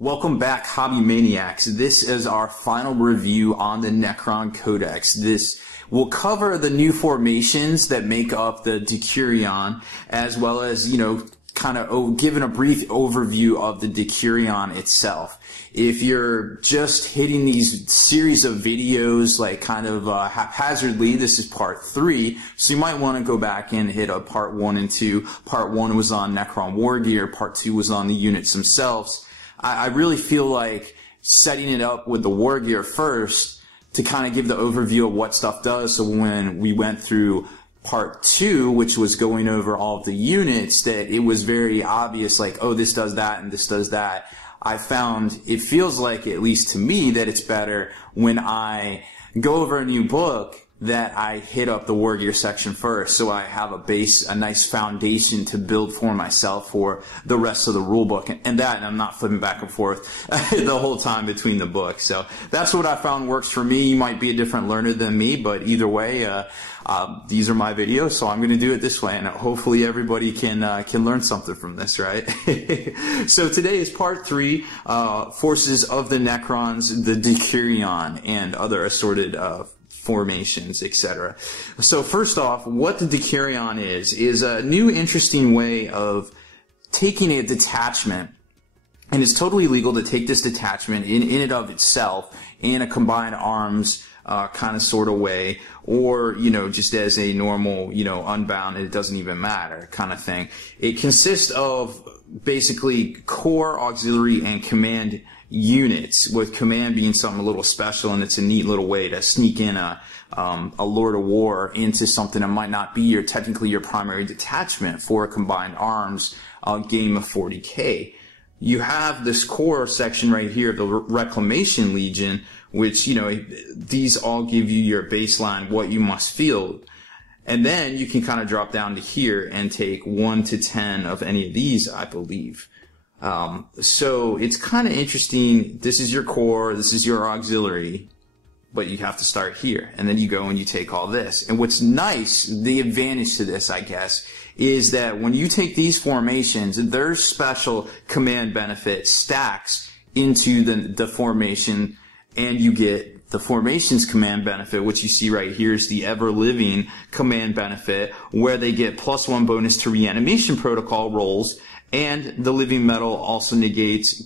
Welcome back, Hobby Maniacs. This is our final review on the Necron Codex. This will cover the new formations that make up the Decurion, as well as, kind of giving a brief overview of the Decurion itself. If you're just hitting these series of videos like kind of haphazardly, this is part 3, so you might want to go back and hit up part 1 and 2. Part 1 was on Necron War Gear, part 2 was on the units themselves. I really feel like setting it up with the War Gear first to kind of give the overview of what stuff does, so when we went through part 2, which was going over all of the units, that it was very obvious, like, oh, this does that and this does that. I found it feels like, at least to me, that it's better when I go over a new book that I hit up the War Gear section first, so I have a base, a nice foundation to build for myself for the rest of the rule book, and I'm not flipping back and forth the whole time between the books. So that's what I found works for me. You might be a different learner than me, but either way, these are my videos, so I'm going to do it this way, and hopefully everybody can learn something from this, right? So today is part 3, Forces of the Necrons, the Decurion, and other assorted formations, etc. So first off, what the Decurion is a new interesting way of taking a detachment, and it's totally legal to take this detachment in and of itself in a combined arms kind of sort of way, or just as a normal unbound, it doesn't even matter kind of thing. It consists of basically core, auxiliary, and command units, with command being something a little special, and it's a neat little way to sneak in a Lord of War into something that might not be technically your primary detachment for a combined arms game of 40k. You have this core section right here, the Reclamation Legion, which, these all give you your baseline, what you must field. And then you can kind of drop down to here and take 1 to 10 of any of these, I believe. So it's kind of interesting. This is your core, this is your auxiliary, but you have to start here. And then you go and you take all this. And what's nice, the advantage to this, I guess, is that when you take these formations, their special command benefit stacks into the formation, and you get the formation's command benefit, which you see right here is the ever-living command benefit, where they get +1 bonus to reanimation protocol rolls, and the living metal also negates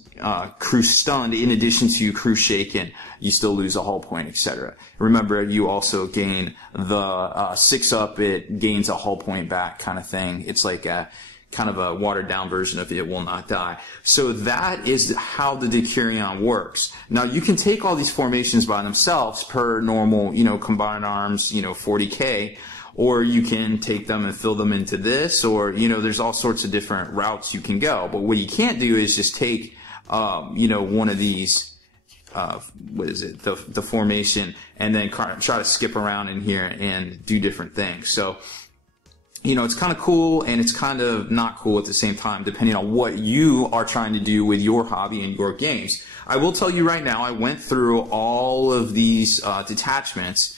crew stunned, in addition to crew shaken. You still lose a hull point, etc. Remember, you also gain the 6-up, it gains a hull point back kind of thing. It's like a kind of a watered down version of It Will Not Die. So that is how the Decurion works. Now you can take all these formations by themselves per normal, combined arms, 40k, or you can take them and fill them into this, or, there's all sorts of different routes you can go. But what you can't do is just take, one of these, the formation, and then try to skip around in here and do different things. So, it's kind of cool and it's kind of not cool at the same time, depending on what you are trying to do with your hobby and your games. I will tell you right now, I went through all of these detachments,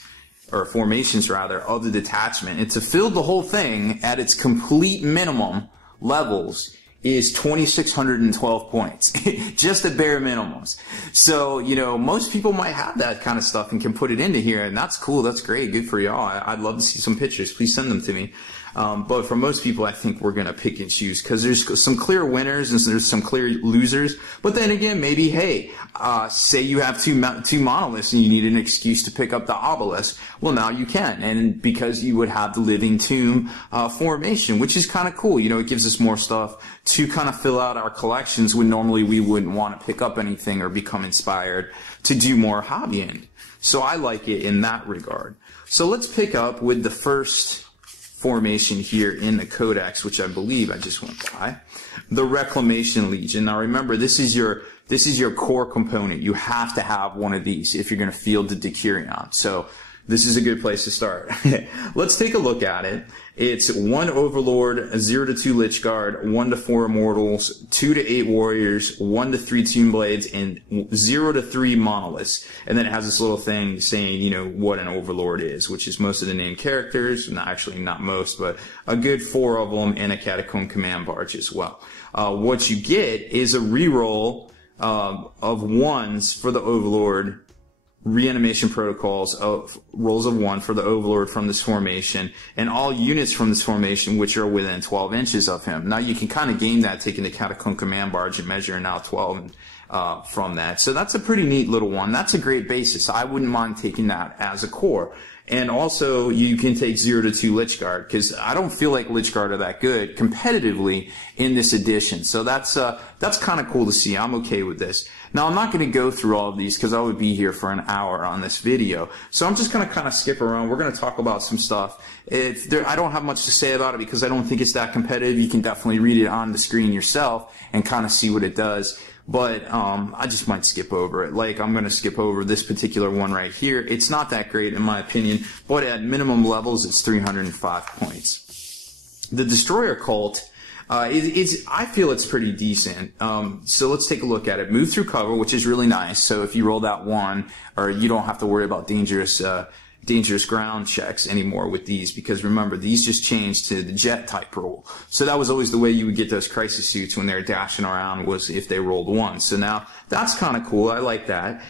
or formations rather, of the detachment, and to fill the whole thing at its complete minimum levels is 2,612 points. Just the bare minimums. So, most people might have that kind of stuff and can put it into here, and that's cool, that's great, good for y'all. I'd love to see some pictures, please send them to me. But for most people, I think we're going to pick and choose, because there's some clear winners and there's some clear losers. But then again, maybe, hey, say you have two monoliths and you need an excuse to pick up the obelisk. Well, now you can, and because you would have the living tomb formation, which is kind of cool. It gives us more stuff to kind of fill out our collections when normally we wouldn't want to pick up anything or become inspired to do more hobbying. So I like it in that regard. So let's pick up with the first formation here in the Codex, which I believe I just went by, the Reclamation Legion. Now remember, this is your core component. You have to have one of these if you're going to field the Decurion. So this is a good place to start. Let's take a look at it. It's 1 Overlord, 0 to 2 Lich Guard, 1 to 4 Immortals, 2 to 8 Warriors, 1 to 3 Tomb Blades, and 0 to 3 Monoliths. And then it has this little thing saying, what an Overlord is, which is most of the named characters. Actually, not most, but a good 4 of them, and a Catacomb Command Barge as well. What you get is a reroll of ones for the Overlord, reanimation protocols of rolls of 1 for the Overlord from this formation, and all units from this formation which are within 12 inches of him. Now you can kind of game that, taking the Catacomb Command Barge and measuring out 12 from that. So that's a pretty neat little one. That's a great basis. I wouldn't mind taking that as a core. And also, you can take 0 to 2 Lich Guard, because I don't feel like Lich Guard are that good competitively in this edition. So that's kind of cool to see. I'm okay with this. Now, I'm not going to go through all of these because I would be here for an hour on this video. So I'm just going to kind of skip around. We're going to talk about some stuff. I don't have much to say about it because I don't think it's that competitive. You can definitely read it on the screen yourself and kind of see what it does. But I just might skip over it. Like, I'm going to skip over this particular one right here. It's not that great in my opinion, but at minimum levels, it's 305 points. The Destroyer Cult, I feel it's pretty decent. So let's take a look at it. Move through cover, which is really nice. So if you roll that 1, or you don't have to worry about dangerous ground checks anymore with these, because remember, these just changed to the jet type roll. So that was always the way you would get those crisis suits when they were dashing around, was if they rolled 1. So now that's kind of cool. I like that.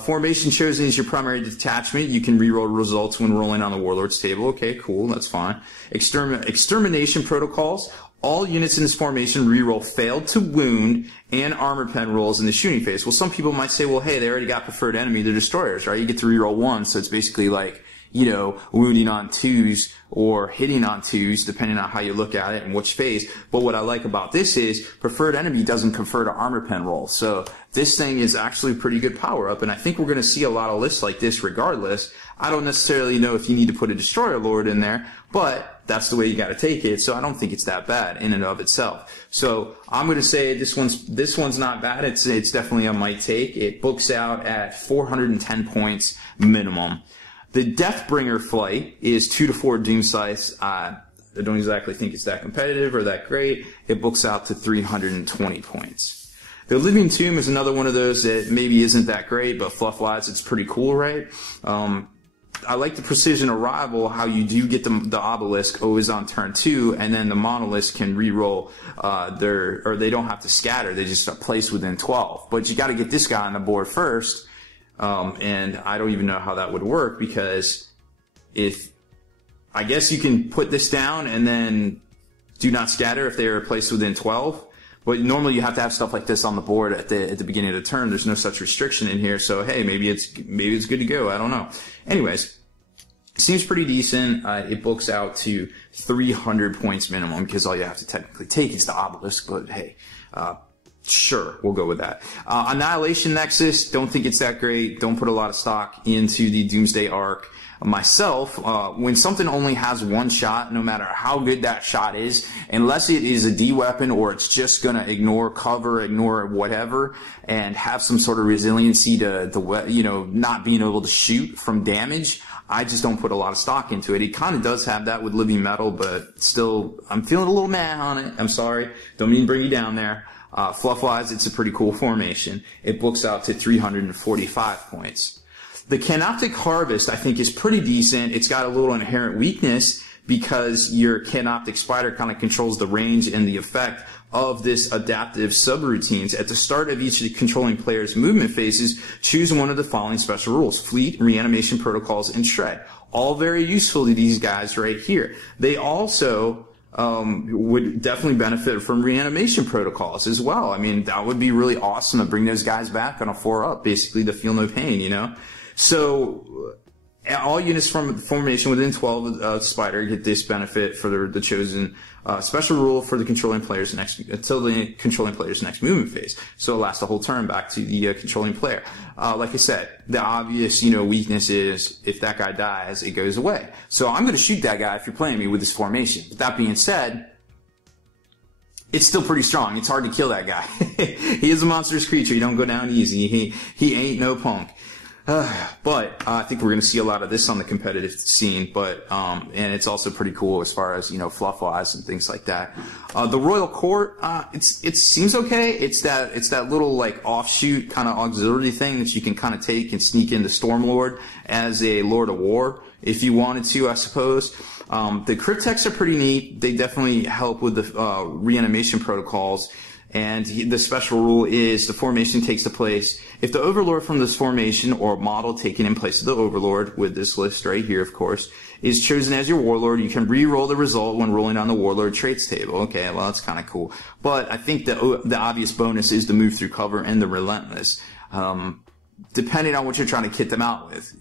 Formation chosen is your primary detachment. You can reroll results when rolling on the Warlord's table. Okay, cool. That's fine. Extermination protocols. All units in this formation reroll failed to wound and armor pen rolls in the shooting phase. Well, some people might say, well, hey, they already got preferred enemy, they're destroyers, right? You get to reroll 1, so it's basically like, you know, wounding on 2s or hitting on 2s, depending on how you look at it and which phase. But what I like about this is preferred enemy doesn't confer to armor pen roll. So this thing is actually a pretty good power up, and I think we're going to see a lot of lists like this regardless. I don't necessarily know if you need to put a Destroyer Lord in there, but that's the way you got to take it. So I don't think it's that bad in and of itself. So I'm going to say this one's not bad. It's definitely a might take. It books out at 410 points minimum. The Deathbringer flight is 2 to 4 Doom Size. I don't exactly think it's that competitive or that great. It books out to 320 points. The Living Tomb is another one of those that maybe isn't that great, but fluff-wise, it's pretty cool, right? I like the Precision Arrival, how you do get the Obelisk always on turn 2, and then the Monoliths can reroll or they don't have to scatter, they just are placed within 12. But you got to get this guy on the board first, and I don't even know how that would work, because I guess you can put this down and then do not scatter if they are placed within 12. But normally you have to have stuff like this on the board at the beginning of the turn. There's no such restriction in here, so hey, maybe it's good to go. I don't know. Anyways, seems pretty decent. It books out to 300 points minimum, because all you have to technically take is the Obelisk. But hey, sure, we'll go with that. Annihilation Nexus, don't think it's that great. Don't put a lot of stock into the Doomsday Arc. Myself, when something only has 1 shot, no matter how good that shot is, unless it is a D weapon or it's just gonna ignore cover, ignore whatever, and have some sort of resiliency to not being able to shoot from damage, I just don't put a lot of stock into it. It kind of does have that with Living Metal, but still, I'm feeling a little meh on it. I'm sorry. Don't mean to bring you down there. Fluff-wise, it's a pretty cool formation. It books out to 345 points. The Optic Harvest, I think, is pretty decent. It's got a little inherent weakness because your Canoptic Spider kind of controls the range and the effect of this adaptive subroutines. At the start of each of the controlling player's movement phases, choose one of the following special rules: Fleet, Reanimation Protocols, and Shred. All very useful to these guys right here. They also would definitely benefit from Reanimation Protocols as well. I mean, that would be really awesome to bring those guys back on a 4-up, basically to feel no pain, you know? So all units from the formation within 12 of Spider get this benefit for the chosen special rule for the controlling player's until the controlling player's next movement phase. So it lasts the whole turn back to the controlling player. Like I said, the obvious weakness is if that guy dies, it goes away. So I'm going to shoot that guy if you're playing me with this formation. But that being said, it's still pretty strong. It's hard to kill that guy. He is a monstrous creature. You don't go down easy. He ain't no punk. But I think we're going to see a lot of this on the competitive scene. But and it's also pretty cool as far as fluff-wise and things like that. The Royal Court, it seems okay. It's that little like offshoot kind of auxiliary thing that you can kind of take and sneak into Stormlord as a Lord of War if you wanted to, I suppose. The Cryptex are pretty neat. They definitely help with the reanimation protocols. And the special rule is the formation takes place if the overlord from this formation or model taken in place of the overlord, with this list right here, of course, is chosen as your warlord. You can re-roll the result when rolling on the warlord traits table. Okay, well, that's kind of cool. But I think the obvious bonus is the move through cover and the relentless. Depending on what you're trying to kit them out with.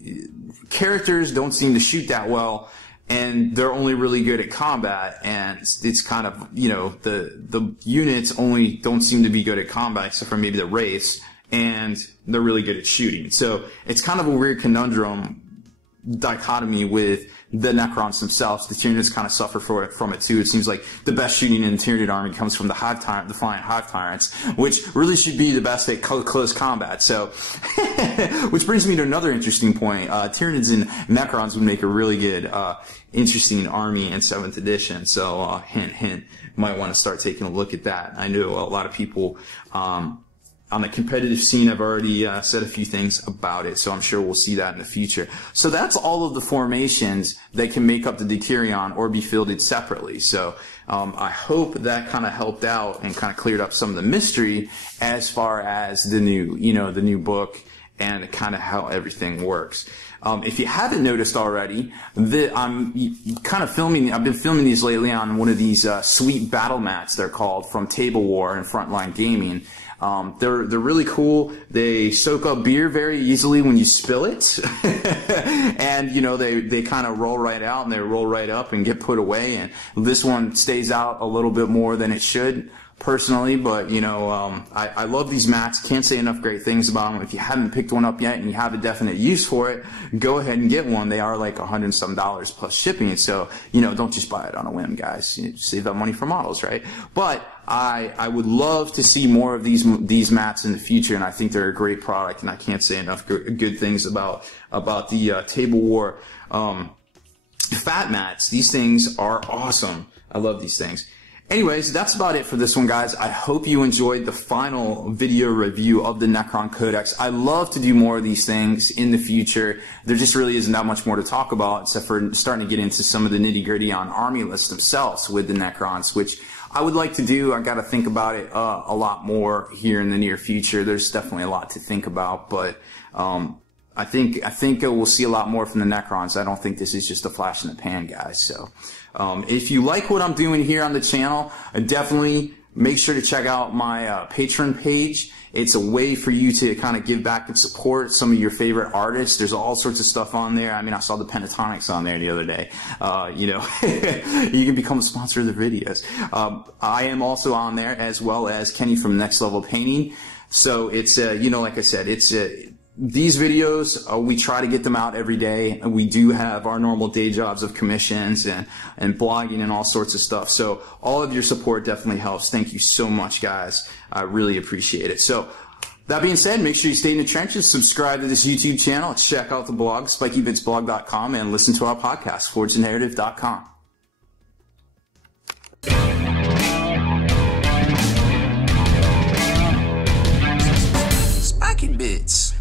Characters don't seem to shoot that well, and they're only really good at combat, and it's kind of, you know, the units only don't seem to be good at combat except for maybe the Wraiths, and they're really good at shooting. So it's kind of a weird conundrum dichotomy with the Necrons themselves. The Tyranids kind of suffer from it too. It seems like the best shooting in the Tyranid army comes from the Defiant Hive Tyrants, which really should be the best at close combat. So, which brings me to another interesting point. Tyranids and Necrons would make a really good, interesting army in 7th edition. So, hint, hint, might want to start taking a look at that. I know a lot of people, on the competitive scene, I've already said a few things about it, so I'm sure we'll see that in the future. So that's all of the formations that can make up the Decurion or be fielded separately. So I hope that kind of helped out and kind of cleared up some of the mystery as far as the new book and kind of how everything works. If you haven't noticed already, I've been filming these lately on one of these sweet battle mats, they're called, from Table War and Frontline Gaming. They're really cool. They soak up beer very easily when you spill it. And, you know, they kind of roll right out and they roll right up and get put away. And this one stays out a little bit more than it should, personally, but, you know, I love these mats. Can't say enough great things about them. If you haven't picked one up yet and you have a definite use for it, go ahead and get one. They are like $100 and some plus shipping. So, you know, don't just buy it on a whim, guys. You save that money for models, right? But I would love to see more of these mats in the future, and I think they're a great product, and I can't say enough good things about the Table War fat mats. These things are awesome. I love these things. Anyways, that's about it for this one, guys. I hope you enjoyed the final video review of the Necron Codex. I love to do more of these things in the future. There just really isn't that much more to talk about, except for starting to get into some of the nitty-gritty on army lists themselves with the Necrons, which I would like to do. I got to think about it a lot more here in the near future. There's definitely a lot to think about, but I think we'll see a lot more from the Necrons. I don't think this is just a flash in the pan, guys. So if you like what I'm doing here on the channel, definitely make sure to check out my Patreon page. It's a way for you to kind of give back and support some of your favorite artists. There's all sorts of stuff on there. I mean, I saw the Pentatonics on there the other day. You know, you can become a sponsor of their videos. I am also on there, as well as Kenny from Next Level Painting. So it's, you know, like I said, it's these videos, we try to get them out every day. We do have our normal day jobs of commissions and blogging and all sorts of stuff. So all of your support definitely helps. Thank you so much, guys. I really appreciate it. So that being said, make sure you stay in the trenches, subscribe to this YouTube channel, check out the blog, spikybitsblog.com, and listen to our podcast, forgethenarrative.com. Spiky Bits.